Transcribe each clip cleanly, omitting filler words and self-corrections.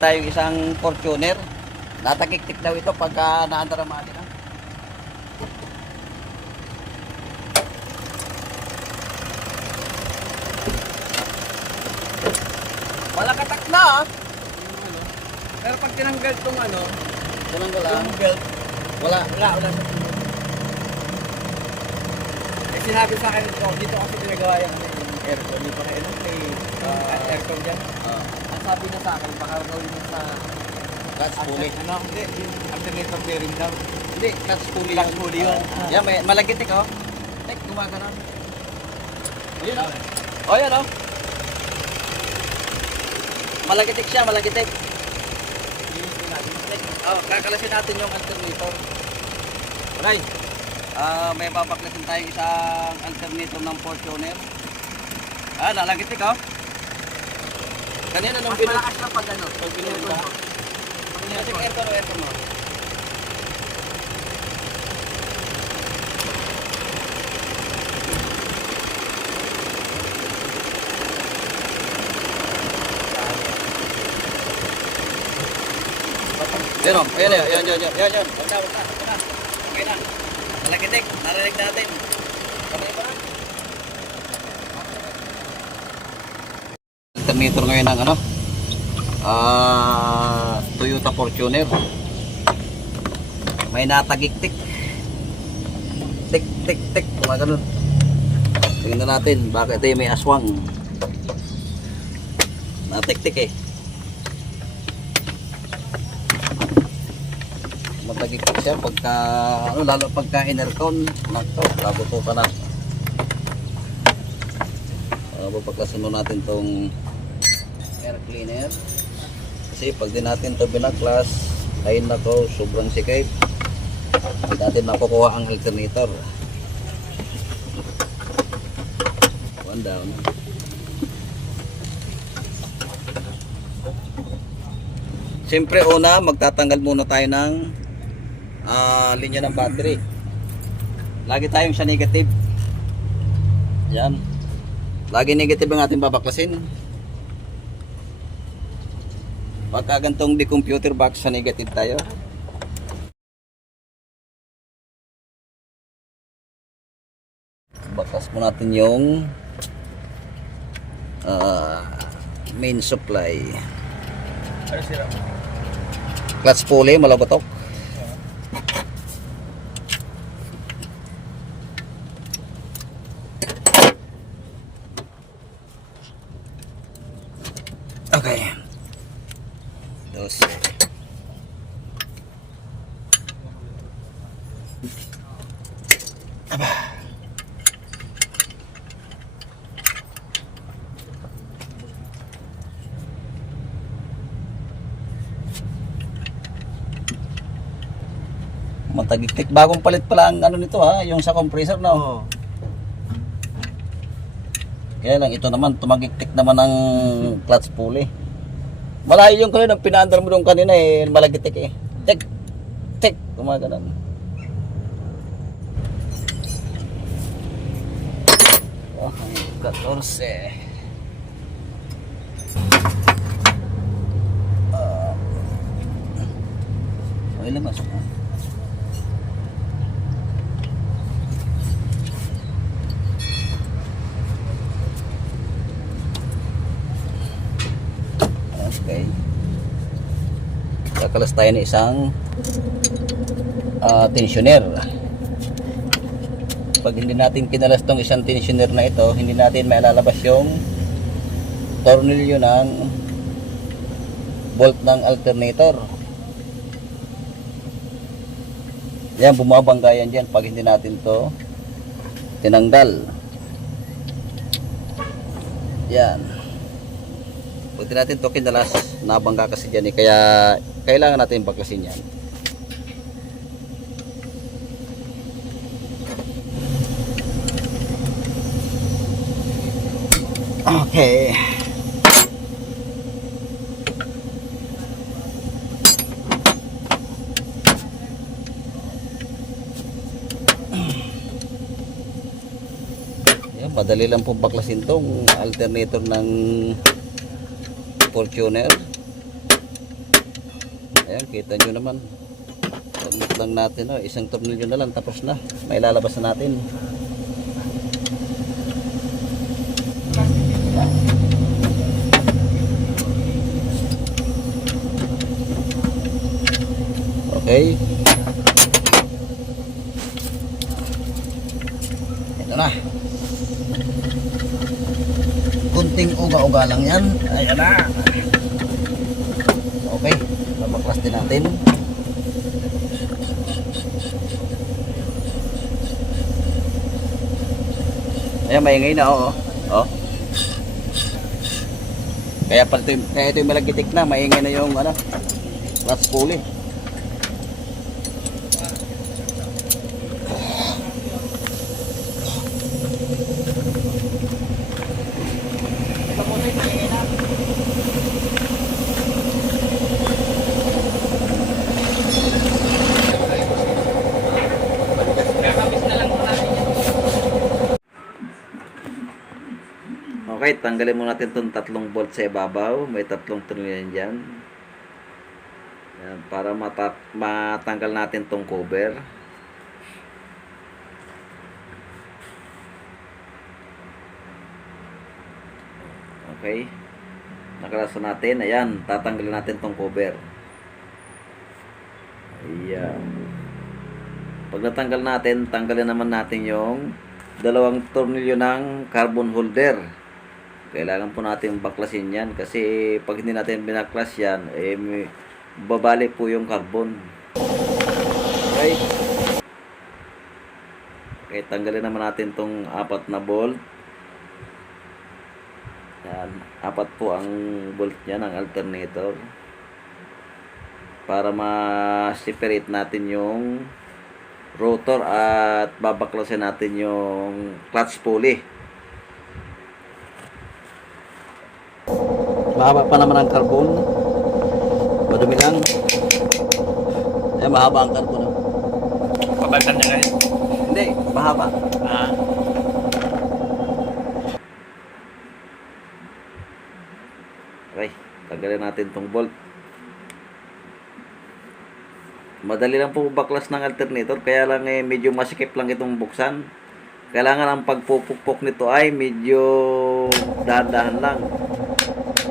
Tayong isang Fortuner. Natakik-tik daw ito pagka naandar ang makina. Wala katak na ah. Pero pag tinanggal tong ano, Tinanggal lang. yung belt, Wala. wala. Eh sinabi sa akin ito, dito kasi pinagawa yung aircon. Di pa kayo may aircon dyan. Ang sabi niya sa akin, baka gawin mo sa Clutch pulley. ano, hindi, yung alternator bearing daw. Hindi, clutch pulley. Clutch pulley yun. Yan, may malagitik oh. Tek, gumagano'n. Ayun oh. Oh, yan oh. Malagitik siya, malagitik. Oh, kakalasin natin yung alternator. Right. May babaklasin tayong isang alternator ng Fortuner. Nalagitik oh. Kanina nung Mas malakas lang pag ano. pag binunod ka. Kasi aircon mo. Yan o, ayan. Wag na. Okay na. Malagitik, narinig natin. Kamay pa na. Alternator ngayon ng ano? Toyota Fortuner. May natagik-tik. Tik. Mga ganun. Tingnan natin, bakit ito yung may aswang. Natik-tik eh. Matagik-tik siya pagka, lalo pagka inercon. Nakto, labutukan na. Papagkasunod natin tong air cleaner. Kasi pag di natin ito binaklas, ayun na to, sobrang sikip. Hindi natin makukuha ang alternator. One down. Siyempre una, magtatanggal muna tayo ng linya ng battery. Lagi tayong siya negative. Yan. Lagi negative ang ating babaklasin. Pagka gantong di computer box sa negative tayo. Baklas mo natin yung main supply. Ano sira? Clutch pulley, malabatok. Okay. Dos. Matagiktik. Bagong palit pala ang ano nito ha, yung sa compressor na. Oo. Kaya lang ito naman, tumagiktik naman ang clutch pulley. Malayo yung kanina, pinaandar mo doon kanina eh, malagitik eh. Tik, gumaganon. Oh, 14. Okay lang, masok na. Okay. Kakalas tayo ng isang tensioner. Pag hindi natin kinalas tong isang tensioner na ito, hindi natin mailalabas yung tornilyo ng bolt ng alternator. Yan, bumabangga yan dyan pag hindi natin to tinanggal. Yan. Pag di natin to kinalas, nabangga kasi dyan eh. Kaya kailangan natin baklasin yan. Okay. Yan, madali lang pong baklasin tong alternator ng Fortuner. Ayan, kita nyo naman. Submit lang natin, oh. Isang tornilyo na lang, tapos na. May lalabas na natin. Okay. Ito na. Kunting uga-uga lang yan. Ayan na. Okay. Babaklas din natin. Ayan, maingay na, oh. Oh. Kaya ito yung malagitik na. Maingay na yung, ano, clutch pulley. Okay, tanggalin muna natin itong 3 bolt sa ibabaw. May 3 tornilyo dyan. Yan, para matanggal natin itong cover. Okay. Nakalasan natin. Ayan, tatanggalin natin itong cover. Ayan. Pag natanggal natin, tanggalin naman natin yung 2 tornilyo ng carbon holder. Kailangan po natin baklasin yan kasi pag hindi natin binaklas yan, babali po yung carbon. Okay. Okay, tanggalin naman natin tong 4 na bolt. Yan, 4 po ang bolt niya ng alternator. Para ma-separate natin yung rotor at babaklasin natin yung clutch pulley. Mahaba pa naman ang carbon. Madumi lang. Ayan, mahaba ang carbon. Pabaltan niya guys. Hindi, mahaba. Ah. Okay, tanggalin natin tong bolt. Madali lang po baklas ng alternator, kaya lang medyo masikip lang itong buksan. Kailangan ang pagpupukpok nito ay medyo dahan-dahan lang.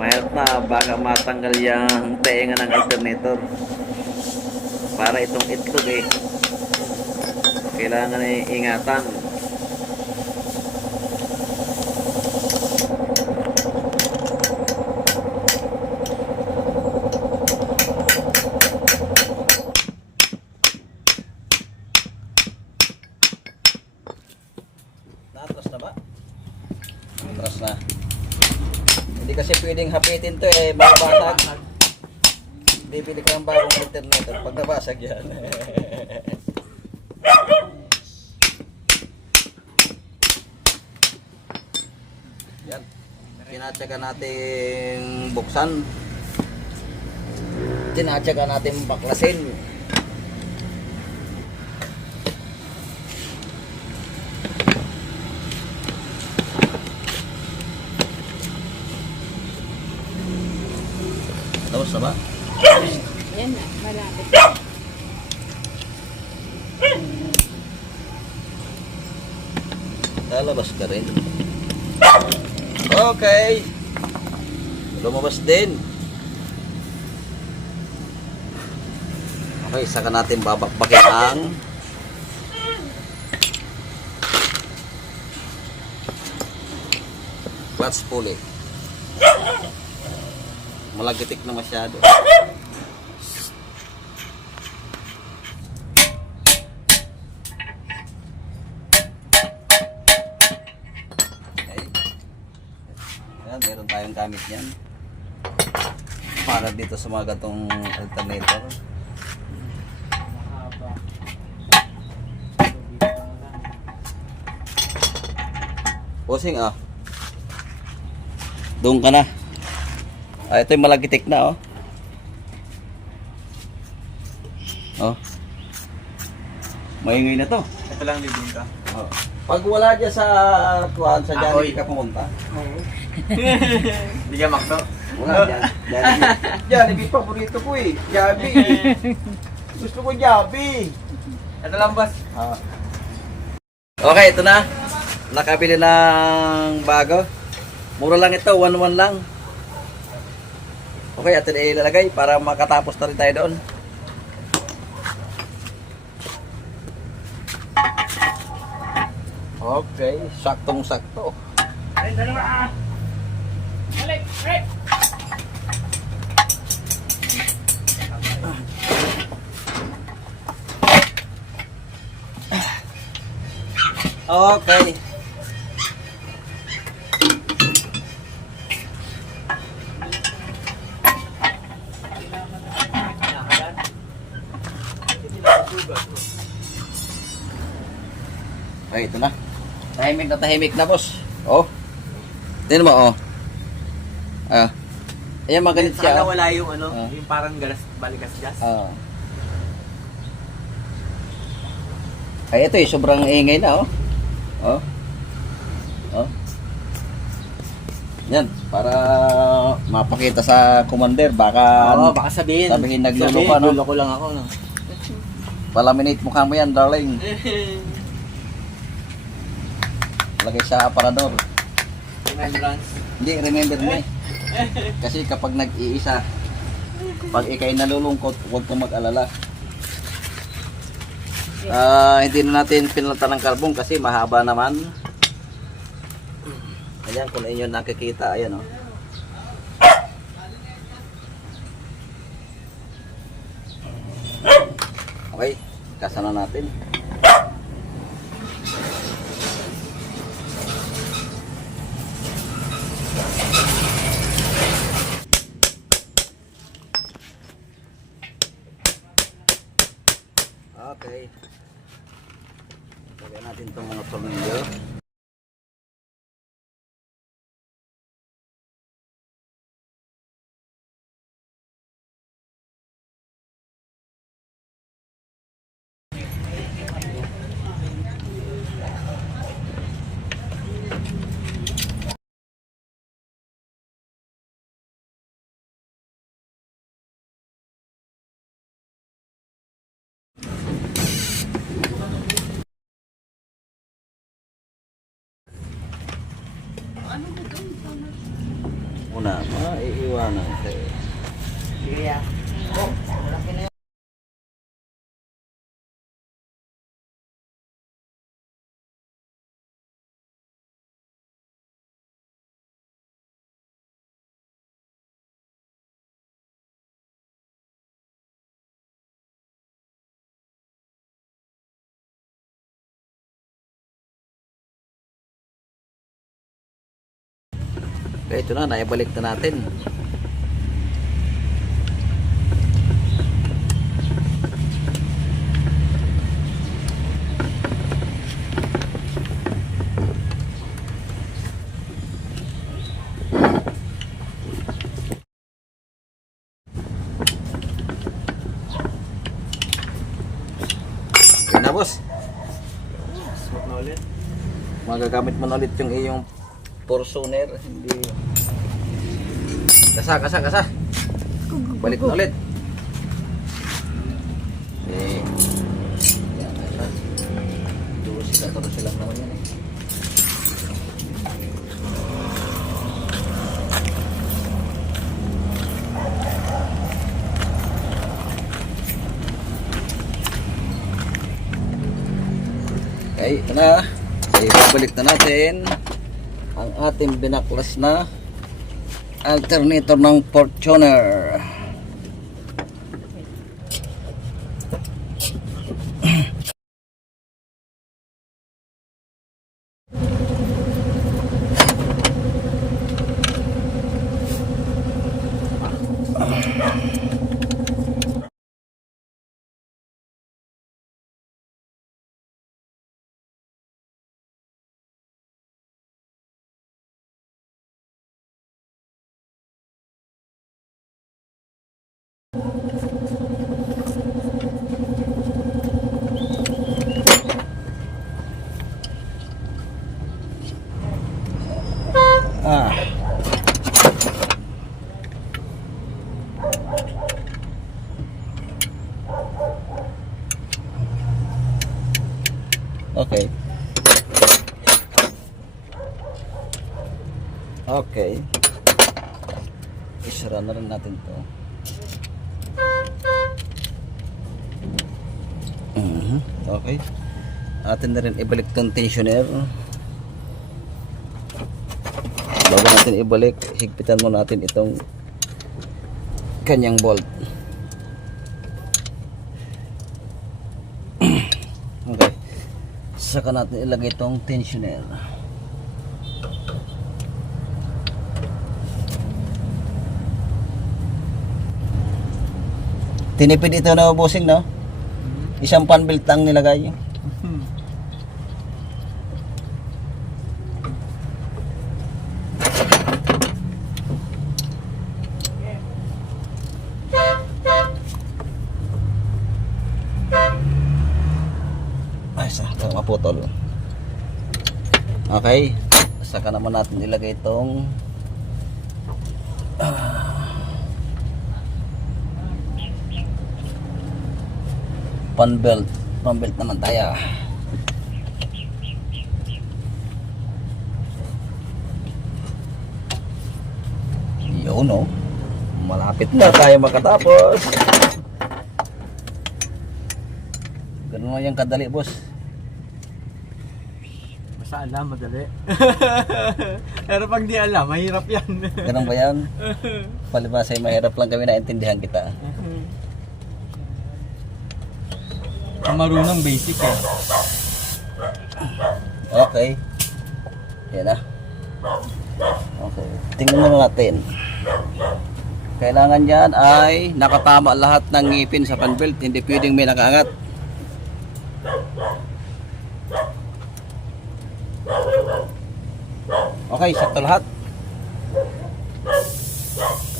Mahirap na baka matanggal yung tainga ng alternator. Para itong itlog kailangan ingatan. Natras na ba? Natras na. Hindi kasi pwedeng hapitin to mabasag. Bibili ka ng bagong alternator pag nabasag yan. Yan. Tinatsaga natin buksan. Tinatsaga natin baklasin. Tapos na ba? Yan na, malapit. Lalabas ka rin. Okay. Lumabas din. Okay, saka natin babakbakin ang clutch pulley. Malagitik na masyado. Okay. Ayan, meron tayong gamit yan para dito sa mga gatong alternator. Posing doon ka na. Ito yung malagitik na oh. Maingay na to. Ito lang din ka. Oh. Pag wala dyan sa kuhaan, sa dyan, hindi ka pumunta. Hindi ka makto. Wala, yan. Jollibee, paborito ko eh. Jabi. Gusto ko Jabi. Ito lang, boss. Okay, ito na. Nakabili ng bago. Mura lang ito, 1-1 lang. Okay, atin ilalagay para makatapos na rin tayo doon. Okay, saktong-sakto. Ay, dalawa. Balik, balik. Okay. Okay, ito na. Tahimik na boss. Oh. Tingnan mo, oh. Ah. Ayan, magalit siya. Sana Oh. wala yung ano, Ah. yung parang galas, balikas-gas. Ah. Ay, ito eh, sobrang ingay na, oh. Oh. Oh. Yan, para mapakita sa commander, baka Oo, baka sabihin. sabihin nagluloko, no? Nagluloko lang ako, no? Palaminate mukha mo yan, darling. Lagay sa aparador. Remembrance. Hindi, remember mo eh. Kasi kapag nag-iisa, pag ikay nalulungkot, huwag kang mag-alala. Hindi na natin pinalatan ng karbon kasi mahaba naman. Ayan, kung inyo nakikita, ayan o. Okay, kasana natin. Okay. Lagyan natin itong mga tornilyo. Una, maiiwanan kayo. Sige, ya. Okay, ito na, naibalik na natin. Okay na boss. Smoke na ulit. Magagamit mo na ulit yung iyong Fortuner, hindi. Kasa. Balik na ulit. Eh. Yan, kasa. Turo sila naman yan eh. Okay, ito na. Ibabalik na natin ang ating binaklas na alternator ng Fortuner. Okay. Okay. Isara na rin natin to. Okay. Atin na rin ibalik tong tensioner. Bago natin ibalik, higpitan mo natin itong kanyang bolt. Okay. Saka natin ilagay itong tensioner. Tinipid ito na bossing, no? Isang fan belt lang nilagay. Ay, sakto maputol. Okay. Saka naman natin ilagay itong fan belt. Fan belt naman tayo. Yun, no? Malapit na tayo makatapos. Ganun nga yung kadali, boss. Basta alam, madali. Pero pag di alam, mahirap yan. Ganun ba yan? Palibasa ay mahirap lang kami naintindihan kita. Ang marunong basic eh. Okay. Yan na. Okay. Tingnan na natin. Kailangan yan ay nakatama lahat ng ngipin sa fan belt. Hindi pwedeng may nakaangat. Okay, sakto lahat.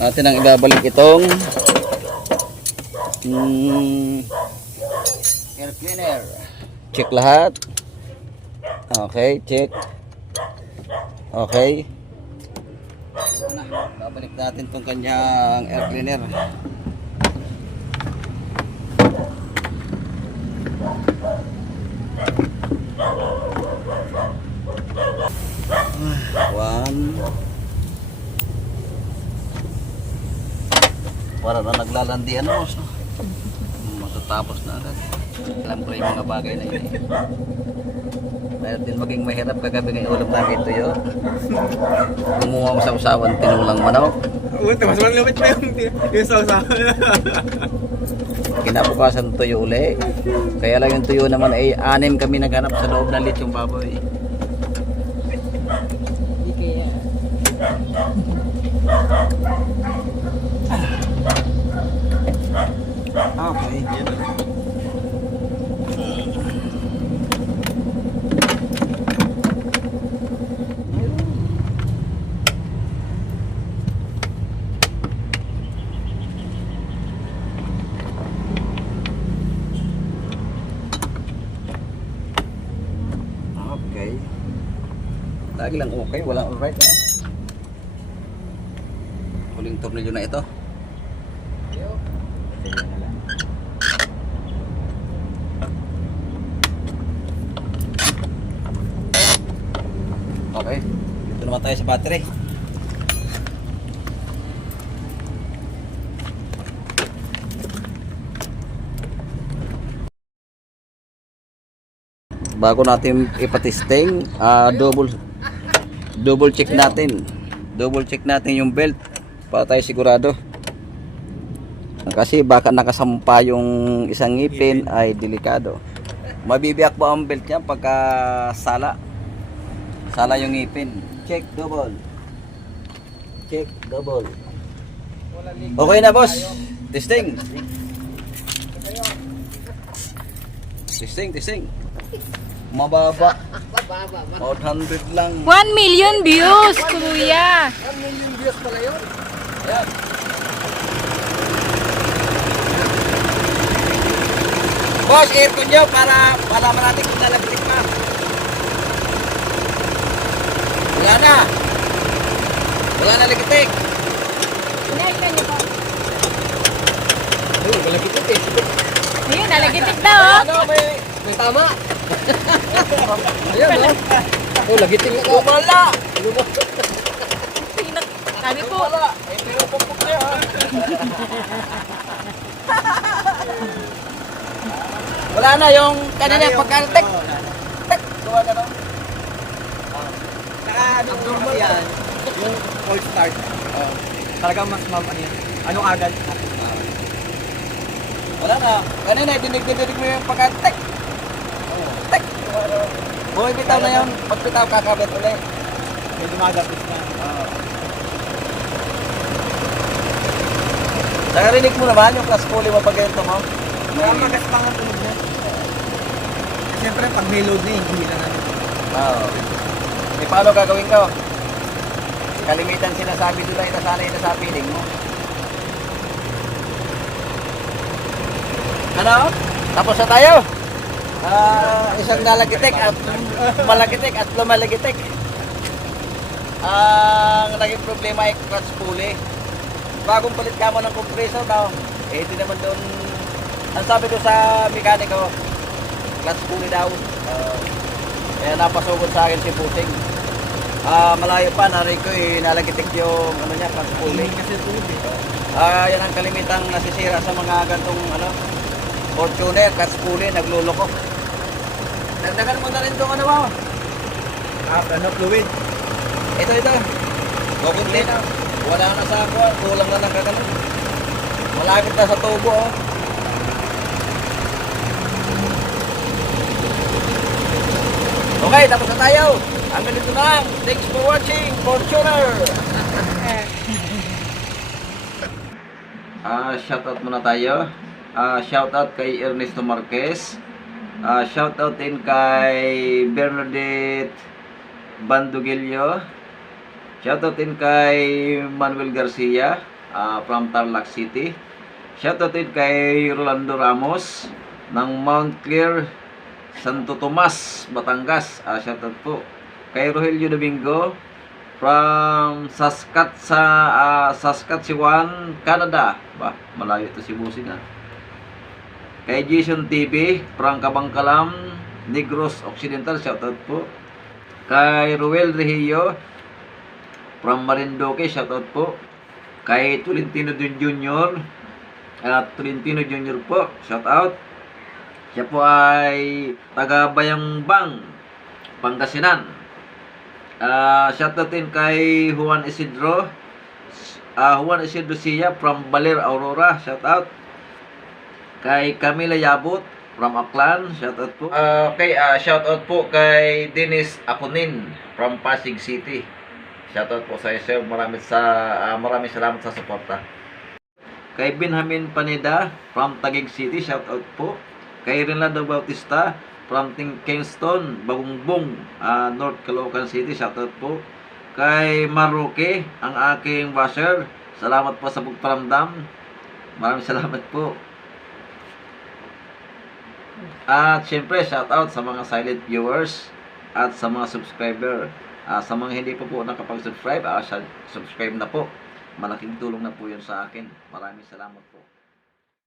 Atin ang ibabalik itong air cleaner. Check lahat. Okay, check. Okay. Babalik natin tong kanyang air cleaner. One. Para na naglalandian mo. So. Matatapos na agad. Alam ko yung mga bagay na yun. Mayroon din maging mahirap kagabi ng ulam namin ito yun. Gumawa mo sa usawan, tinulang manok. Uy, mas malapit pa yung sausawan. Kinabukasan tuyo uli. Kaya lang yung tuyo naman ay 6 kami naghanap sa loob ng lechong baboy. Hindi kaya. Okay. Okay. Lagi lang okay, walang alright. Huling tornilyo na ito. Okay. Dito naman tayo sa battery. Bago natin ipatesting, double check natin. Double check natin yung belt para tayo sigurado. Kasi baka nakasampa yung isang ngipin ay delikado. Mabibiyak ba ang belt niya pagka sala? Sala yung ngipin. Check double. Check double. Okay na, boss. Testing. Testing. Mababa. 800 lang. 1 million views, kuya. 1 million views pala yun. Ayan. Boss, aircon nyo para malaman natin kung lalagtik pa. Wala na. Wala na lagitik. Inailan niyo po. Uy, wala kitik eh. Ayun, nalagitik daw. Ano, may tama. Ayan, no? Oh, lagitin na ka. Lumala! Sabi po, Lumala! Ay, pinupukpok na yun. Wala na yung kanina pagka-tek. Tek! Gawa ka na. Saka ano normal yan, yung cold start. Talagang mas ano yan. Anong agad? Wala na. Kanina, dinig mo yung pagka-tek. Tek! Buhay bitaw na yun. Pag bitaw, kakabit ulit. May dumagapis na. Nakarinig mo naman yung class pulley mo pag ganito mo? Kaya magaspa nga tunog na. Siyempre, pag may load na, hindi na natin. Oo. Eh, paano gagawin ko? Kalimitan sinasabi doon na itasanay na sa piling mo. Ano? Tapos na tayo? Isang nalagitik at malagitik at lumalagitik. Ang naging problema ay clutch pulley. Bagong palit ka mo ng compressor daw. Eh, di naman doon. Ang sabi doon sa mekaniko, clutch pulley daw. Kaya napasugod sa akin si Pusing. Malayo pa, narinig ko nalagitik yung ano niya, clutch pulley. Kasi tunog eh. Yan ang kalimitang nasisira sa mga gantong Fortuner, clutch pulley, nagluloko. Dagdagan mo na rin itong ano mo. Fluid. Ito. Kukunti na. Wala na sa ako, kulang na ng kakalan. Malapit na sa tubo, oh. Okay, tapos na tayo. Hanggang dito na lang. Thanks for watching, Fortuner! Shoutout muna tayo. Shoutout kay Ernesto Marquez. Shoutout din kay Bernadette Bandugilio. Shoutout din kay Manuel Garcia from Tarlac City. Shoutout din kay Rolando Ramos ng Mount Clear, Santo Tomas, Batangas. Shoutout po. Kay Rogelio Domingo from Saskatchewan, Canada. Malayo ito si Busing Kay Jason TV from Kabangkalam, Negros Occidental. Shoutout po. Kay Ruel Regio from Marinduque, shoutout po. Kay Tolentino Jr. Tolentino Jr. po, shoutout. Siya po ay taga Bayambang, Pangasinan. Shoutout din kay Juan Isidro Sia from Baler, Aurora, shoutout. Kay Camila Yabut from Aklan, shoutout po. Shoutout po kay Dennis Akunin from Pasig City. Shoutout po sa iyo, sir. Maraming salamat sa suporta. Kay Benjamin Paneda from Taguig City, shoutout po. Kay Renaldo Bautista from Kingston, Bagungbong, North Caloocan City, shoutout po. Kay Maruke, ang aking washer, salamat po sa pagparamdam. Maraming salamat po. At syempre, shoutout sa mga silent viewers at sa mga subscriber. Sa mga hindi pa po nakapag-subscribe, subscribe na po. Malaking tulong na po yun sa akin. Maraming salamat po.